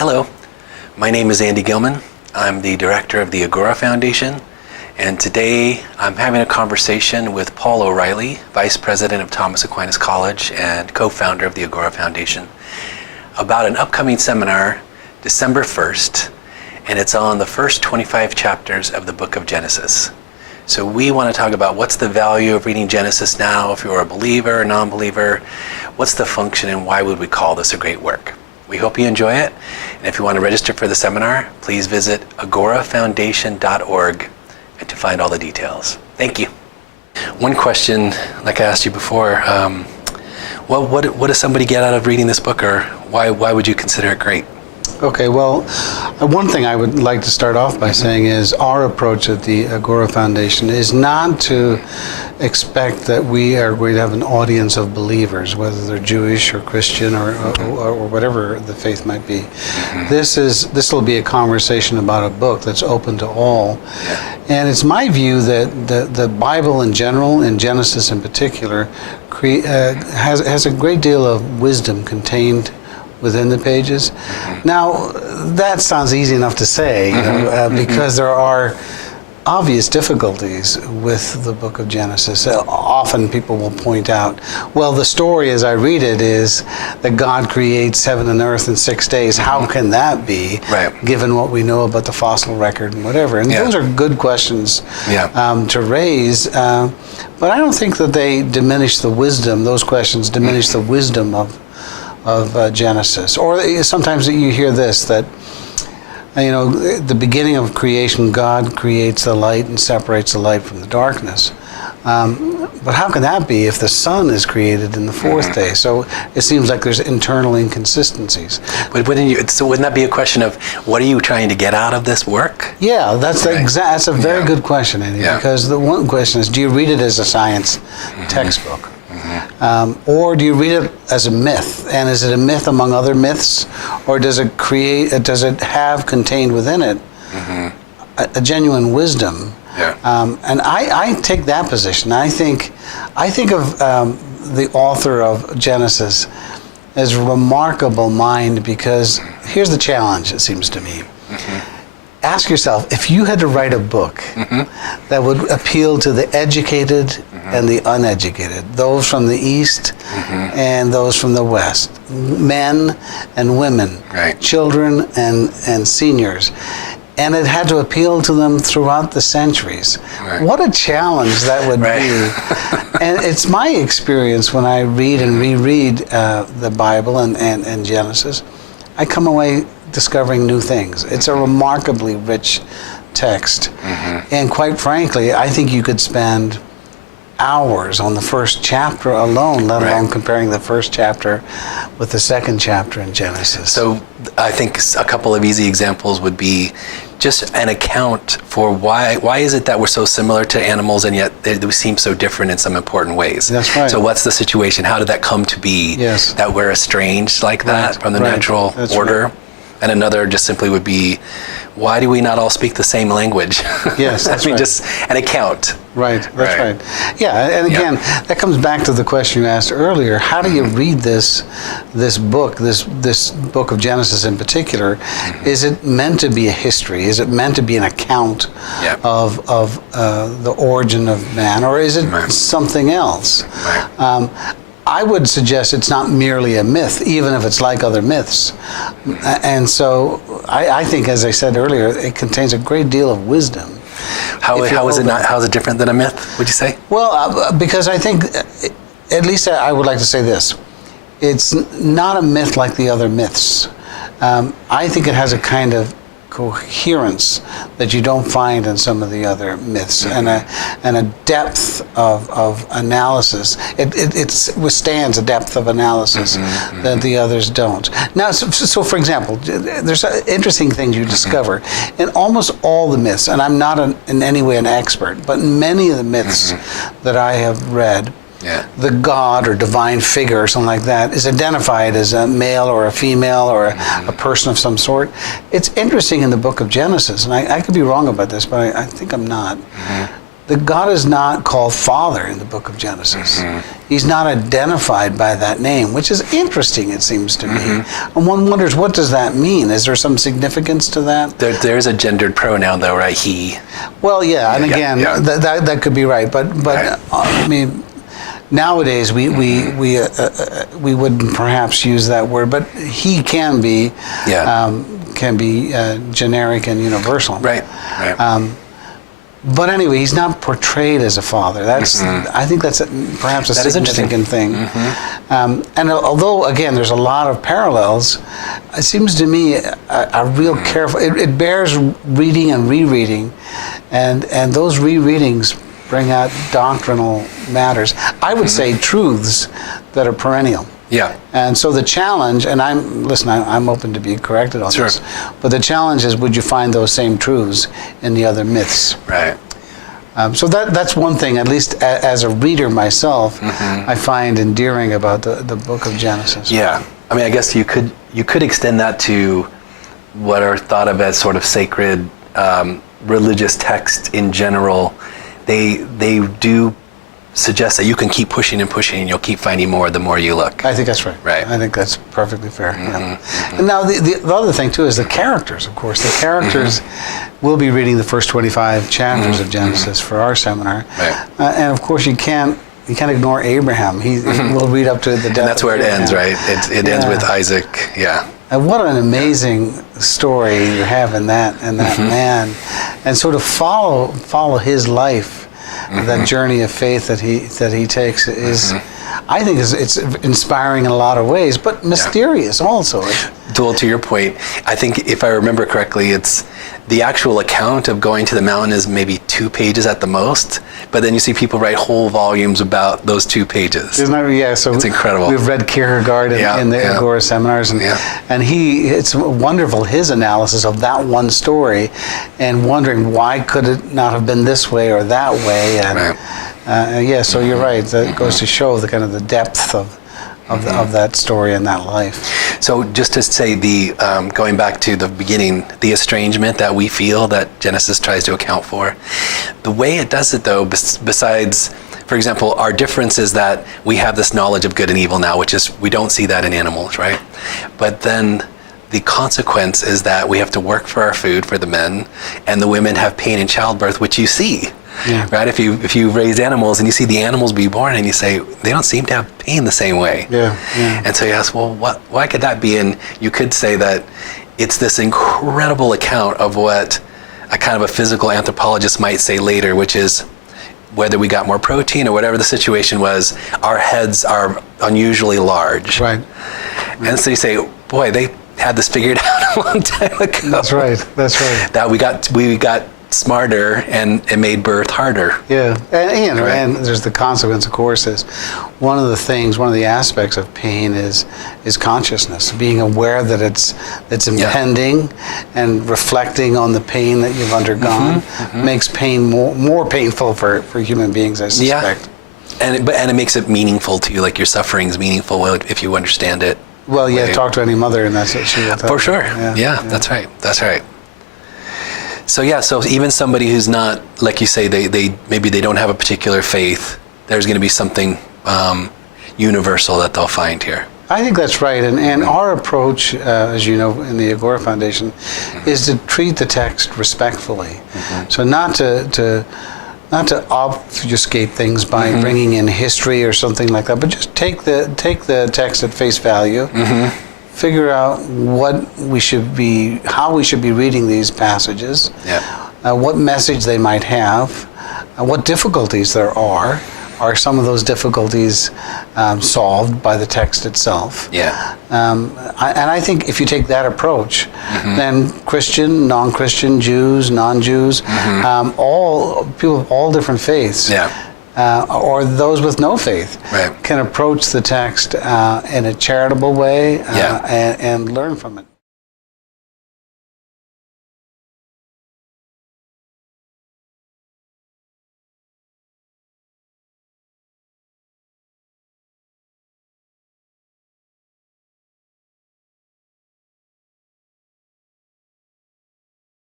Hello, my name is Andy Gilman. I'm the director of the Agora Foundation, and today I'm having a conversation with Paula O'Reilly, Vice President of Thomas Aquinas College and co-founder of the Agora Foundation, about an upcoming seminar, December 1st, and it's on the first 25 chapters of the book of Genesis. So we want to talk about what's the value of reading Genesis now, if you're a believer or non-believer, what's the function and why would we call this a great work? We hope you enjoy it, and if you want to register for the seminar, please visit agorafoundation.org to find all the details. Thank you. One question, like I asked you before, what does somebody get out of reading this book, or why would you consider it great? Okay, well, one thing I would like to start off by saying is our approach at the Agora Foundation is not to expect that we are going to have an audience of believers, whether they're Jewish or Christian or whatever the faith might be. This will be a conversation about a book that's open to all. And it's my view that the Bible in general, and Genesis in particular, has a great deal of wisdom contained within the pages. Now, that sounds easy enough to say, because there are obvious difficulties with the book of Genesis. Often people will point out, well, the story as I read it is that God creates heaven and earth in 6 days. How can that be, given what we know about the fossil record and whatever? And those are good questions to raise, but I don't think that they diminish the wisdom, those questions diminish the wisdom of Genesis. Or sometimes you hear this, that the beginning of creation, God creates the light and separates the light from the darkness. But how can that be if the sun is created in the fourth day? So it seems like there's internal inconsistencies. But wouldn't that be a question of what are you trying to get out of this work? Yeah, that's a very good question, Andy, because the one question is, do you read it as a science textbook? Or do you read it as a myth? And is it a myth among other myths? Or does it have contained within it a genuine wisdom? And I take that position. I think of the author of Genesis as a remarkable mind, because here's the challenge, it seems to me. Ask yourself, if you had to write a book that would appeal to the educated and the uneducated, those from the East and those from the West, men and women, children and seniors, and it had to appeal to them throughout the centuries. What a challenge that would be. And it's my experience when I read and reread the Bible and Genesis, I come away discovering new things. It's a remarkably rich text. And quite frankly, I think you could spend hours on the first chapter alone, let alone comparing the first chapter with the second chapter in Genesis. So I think a couple of easy examples would be just an account for why is it that we're so similar to animals and yet they seem so different in some important ways. That's right. So what's the situation? How did that come to be that we're estranged like that from the natural order? And another just simply would be, why do we not all speak the same language? Yes, that's just an account. Right, that's right. Yeah, and again, that comes back to the question you asked earlier. How do you read this book, this book of Genesis in particular? Is it meant to be a history? Is it meant to be an account of the origin of man, or is it something else? I would suggest it's not merely a myth, even if it's like other myths. And so I think, as I said earlier, it contains a great deal of wisdom. How is it different than a myth, would you say? Well, because I think, at least I would like to say this, it's not a myth like the other myths. I think it has a kind of coherence that you don't find in some of the other myths, and a depth of analysis. It withstands a depth of analysis that the others don't. Now, so for example, there's interesting things you discover in almost all the myths, and I'm not in any way an expert, but in many of the myths that I have read, the god or divine figure or something like that is identified as a male or a female or a person of some sort. It's interesting in the book of Genesis, and I could be wrong about this, but I think I'm not, that God is not called Father in the book of Genesis. He's not identified by that name, which is interesting, it seems to me. And one wonders, what does that mean? Is there some significance to that? There's a gendered pronoun, though, right? He. Well, yeah, and again, yeah. That could be right, but Right. I mean, nowadays we wouldn't perhaps use that word, but he can be generic and universal. Right. Right. But anyway, he's not portrayed as a father. That's I think that's perhaps a significant thing. And although again, there's a lot of parallels, it seems to me a real careful. It bears reading and rereading, and those rereadings bring out doctrinal matters. I would say truths that are perennial. Yeah. And so the challenge, and I'm open to be corrected on this, but the challenge is, would you find those same truths in the other myths? Right. So that's one thing, at least as a reader myself, I find endearing about the book of Genesis. Yeah. I mean, I guess you could extend that to what are thought of as sort of sacred religious texts in general. They do suggest that you can keep pushing and pushing, and you'll keep finding more the more you look. I think that's right. Right. I think that's perfectly fair. Yeah. And now the other thing too is the characters. Of course, the characters. We'll be reading the first 25 chapters of Genesis for our seminar, Right. And of course you can't ignore Abraham. We'll read up to the death. And that's where it Abraham. ends, right? It ends with Isaac. Yeah. And what an amazing story you have in that man, and sort of follow his life. That journey of faith that he takes is, I think, it's inspiring in a lot of ways, but mysterious also. Well, to your point, I think if I remember correctly, it's the actual account of going to the mountain is maybe 2 pages at the most, but then you see people write whole volumes about those 2 pages. Isn't that, yeah, so it's incredible. We've read Kierkegaard in the Agora seminars, and it's wonderful, his analysis of that one story, and wondering why could it not have been this way or that way, and so you're right, that goes to show the kind of the depth of that story and that life. So just to say, going back to the beginning, the estrangement that we feel that Genesis tries to account for, the way it does it though, besides, for example, our difference is that we have this knowledge of good and evil now, which is, we don't see that in animals, right? But then the consequence is that we have to work for our food for the men, and the women have pain in childbirth, which you see. Yeah. Right? If you raise animals and you see the animals be born and you say, they don't seem to have pain the same way. Yeah. And so you ask, well, why could that be? And you could say that it's this incredible account of what a kind of a physical anthropologist might say later, which is whether we got more protein or whatever the situation was, our heads are unusually large. Right. And so you say, boy, they had this figured out a long time ago. That's right. That we got smarter and it made birth harder. Yeah, and there's the consequence, of course, is one of the aspects of pain is consciousness, being aware that it's impending, and reflecting on the pain that you've undergone makes pain more painful for human beings, I suspect. Yeah. And it makes it meaningful to you, like your suffering's meaningful if you understand it. Well, yeah, talk to any mother and that's what she will tell For you. sure. Yeah, that's right. So even somebody who's not, like you say, they maybe they don't have a particular faith, there's going to be something universal that they'll find here. I think that's right, and our approach, as you know, in the Agora Foundation, is to treat the text respectfully. So not to obfuscate things by bringing in history or something like that, but just take the text at face value. Figure out how we should be reading these passages, what message they might have, what difficulties there are some of those difficulties solved by the text itself. And I think if you take that approach, then Christian, non-Christian, Jews, non-Jews, all people of all different faiths, or those with no faith, can approach the text in a charitable way and learn from it.